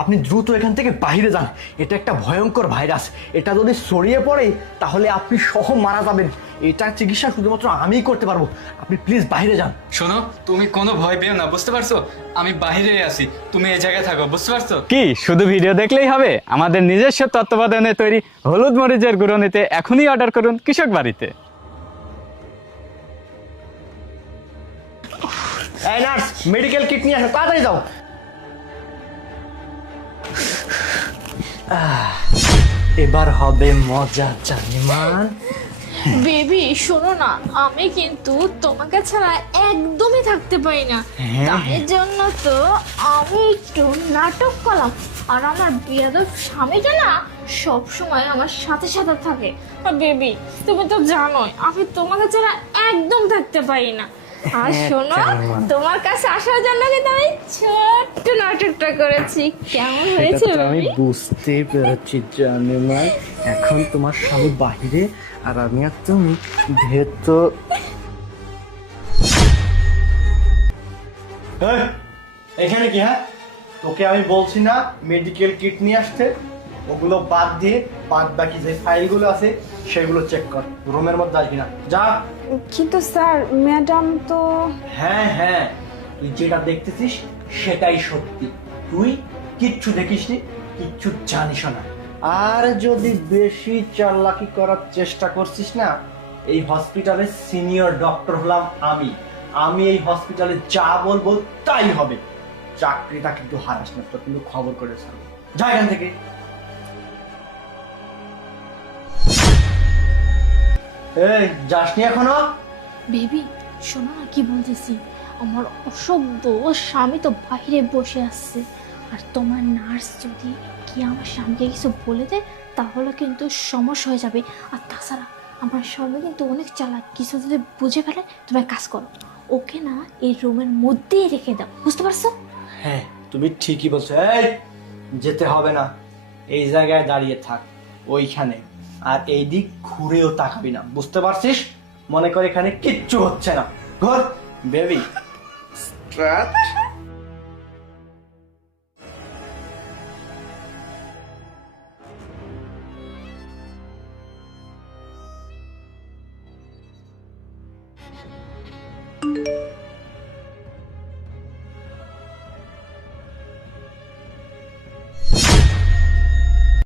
আপনি দ্রুত এখান থেকে বাইরে যান। এটা একটা ভয়ঙ্কর ভাইরাস, এটা যদি ছড়িয়ে পড়ে তাহলে আপনি সহ মারা যাবেন। এটা চিকিৎসা শুধুমাত্র আমিই করতে পারবো। আপনি প্লিজ বাইরে যান। শোনো, তুমি কোনো ভয় পেও না, বুঝতে পারছো? আমি বাইরে আছি, তুমি এই জায়গায় থাকো, বুঝতে পারছো? কি শুধু ভিডিও দেখলেই হবে? আমাদের নিজস্ব তত্ত্বাবধানে তৈরি হলুদ মরিচের গুঁড়ো নিতে এখনই অর্ডার করুন কৃষক বাড়িতে। এই নার্স, মেডিকেল কিট নিয়ে আসো, তাড়াতাড়ি যাও। এবার হবে মজা জানিমান। বেবি শোনো না, আমি কিন্তু তোমাকে ছাড়া একদমই থাকতে পারি না। তাই জন্য তো আমি একটু নাটক করলাম। আর আমার বিয়াদব স্বামীটা না সব সময় আমার সাথে সাথে থাকে। আর বেবি তুমি তো জানোই আমি তোমাকে ছাড়া একদম থাকতে পারি না। আর শোনো, তোমার কাছে আসার জন্য কিন্তু আমি ছোট্ট নাটকটা করেছি। কেমন হয়েছে আমি বেবি? বুঝতে পেরেছি জানিমান। এখন তোমার স্বামী বাহিরে আর আমি আর তুমি ভেতর। এখানে কি? হ্যাঁ, তোকে আমি বলছি না মেডিকেল কিট নিয়ে আসতে? ওগুলো বাদ দিয়ে বাদ বাকি যে ফাইলগুলো আছে সেগুলো চেক কর। রুমের মধ্যে আসবি না, যা। কিন্তু স্যার ম্যাডাম তো হ্যাঁ হ্যাঁ, তুই যেটা দেখতেছিস সেটাই সত্যি। তুই কিচ্ছু দেখিসনি, কিচ্ছু জানিস না। আর যদি বেশি চালাকি করার চেষ্টা করছিস না, এই হসপিটালের সিনিয়র ডক্টর হলাম আমি। আমি এই হসপিটালে যা বলবো তাই হবে। চাকরিটা কিন্তু হারাস না, তো কিন্তু খবর করে ছাড়বো। যা এখান থেকে। এই যাসনি এখনো? বেবি শোনো না কি বলতেছি। আমার অসভ্য স্বামী তো বাইরে বসে আসছে। আর তোমার নার্স যদি কি আমার স্বামীকে কিছু বলে দেয় তাহলে কিন্তু সমস্যা হয়ে যাবে। আর তাছাড়া আমার স্বামী কিন্তু অনেক চালাক, কিছু যদি বুঝে ফেলে তুমি এক কাজ করো, ওকে না এই রুমের মধ্যেই রেখে দাও, বুঝতে পারছো? হ্যাঁ, তুমি ঠিকই বলছো। এই যেতে হবে না, এই জায়গায় দাঁড়িয়ে থাক ওইখানে। আর এই দিক ঘুরেও তাকাবি না, বুঝতে পারছিস? মনে কর এখানে কিচ্ছু হচ্ছে না। ঘর বেবি স্টার্ট।